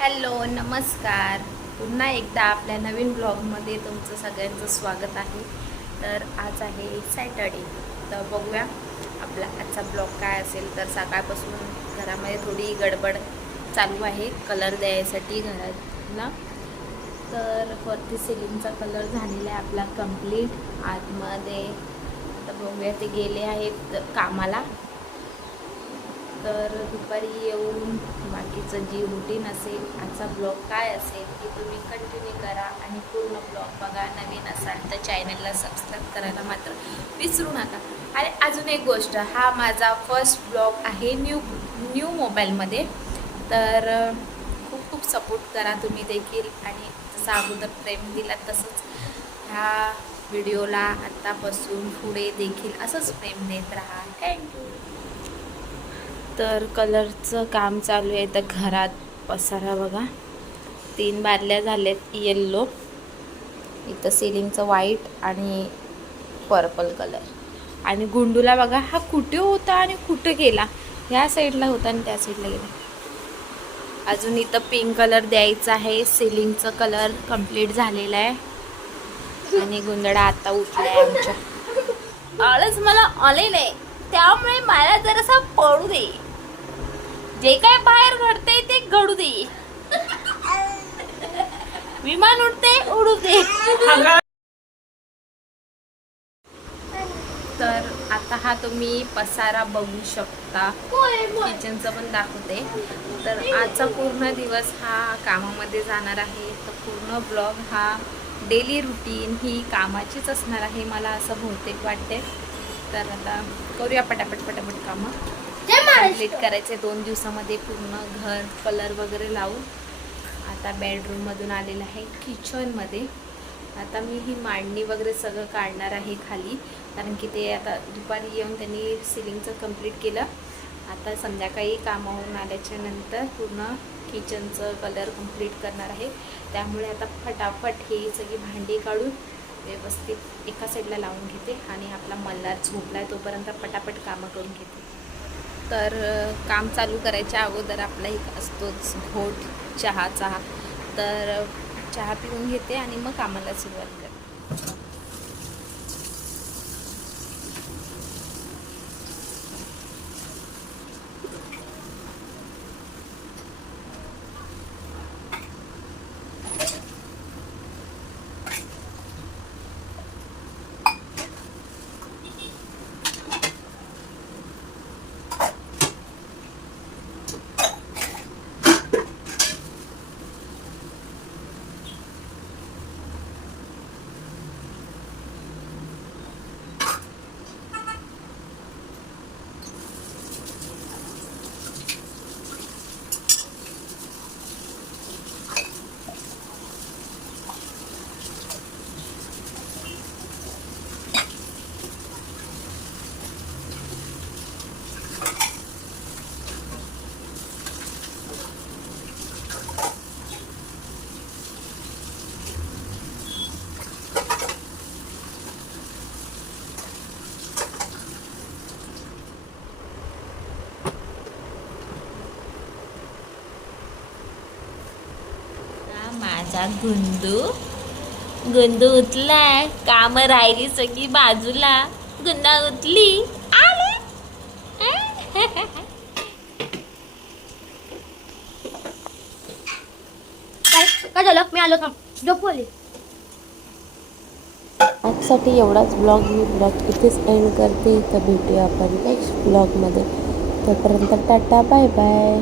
Hello नमस्कार. पुन्हा एकदा आपल्या नवीन ब्लॉगमध्ये तुमचं सगळ्यांचं स्वागत आहे. तर आज आहे सॅटर्डे. तर बघूया आपला आजचा ब्लॉग काय असेल. तर सकाळपासून घरामध्ये थोडी गडबड चालू आहे. कलर द्यायसाठी घराला. तर वरती सिलिंगचा कलर झालेला आहे आपला कंप्लीट आतमध्ये तर बघूया ते गेले आहेत कामाला. तर दुपारी येऊन बाकीचं जी रुटीन असेल आजचा ब्लॉग काय असेल ते तुम्ही कंटिन्यू करा आणि पूर्ण ब्लॉग बघा. नवीन असाल तर चॅनलला सबस्क्राईब करायला मात्र विसरू नका. आणि अजून एक गोष्ट हा माझा फर्स्ट ब्लॉग आहे न्यू न्यू मोबाईलमध्ये तर खूप खूप सपोर्ट करा तुम्ही देखील. आणि जसं अगोदर प्रेम दिला तसंच ह्या व्हिडिओला आत्तापासून पुढे देखील असंच प्रेम देत राहा. थँक्यू तर कलरचं काम चालू आहे. तर घरात पसारा बघा. तीन बादल्या झाल्यात. येल्लो इथं सिलिंगचं व्हाईट आणि पर्पल कलर आणि गुंडूला बघा हा कुठे होता आणि कुठे गेला? ह्या साईडला होता आणि त्या साईडला गेला. अजून इथं पिंक कलर द्यायचा आहे. सिलिंगचं कलर कंप्लीट झालेला आहे. आणि गुंदडा आता उठला आहे आमच्या. आळस मला आलेलं आहे. त्यामुळे मला जरासा पडू दे. जे काय बाहेर घडते ते घडू दे. विमान उडते उडू दे. तर आता हा तुम्ही पसारा बघू शकता. किचनचं पण दाखवते. तर आजचा पूर्ण दिवस हा कामामध्ये जाणार आहे. तर पूर्ण ब्लॉग हा डेली रुटीन ही कामाचीच असणार आहे मला असं बहुतेक वाटते. तर आता करूया पटापट पटापट कामं. कंप्लीट करायचे. दोन दिवसामध्ये पूर्ण घर कलर वगैरे लावून. आता बेडरूममधून आलेलं आहे किचनमध्ये आता मी ही मांडणी वगैरे सगळं काढणार आहे खाली. कारण की ते आता दुपारी येऊन त्यांनी सिलिंगचं कंप्लीट केलं. आता संध्याकाळी कामावरून आल्याच्यानंतर पूर्ण किचनचं कलर कंप्लीट करणार आहे. त्यामुळे आता फटाफट ही सगळी भांडी काढून व्यवस्थित एका साईडला लावून घेते आणि आपला मल्हार झोपला आहे तोपर्यंत पटापट कामं करून घेते. तर काम चालू करायच्या अगोदर आपला एक असतोच घोट चहाचा. तर चहा पिऊन घेते आणि मग कामाला सुरुवात करते हा माझा गुंडू. गुंडू उठलाय काम राहिली सगळी बाजूला. गुंडा उठली. आले. काय? काय झालं? मी आलो थांब. झोपवली आजसाठी एवढाच ब्लॉग मी. ब्लॉग इथेच एंड करते. तर भेटूया आपण नेक्स्ट ब्लॉगमध्ये तोपर्यंत टाटा बाय बाय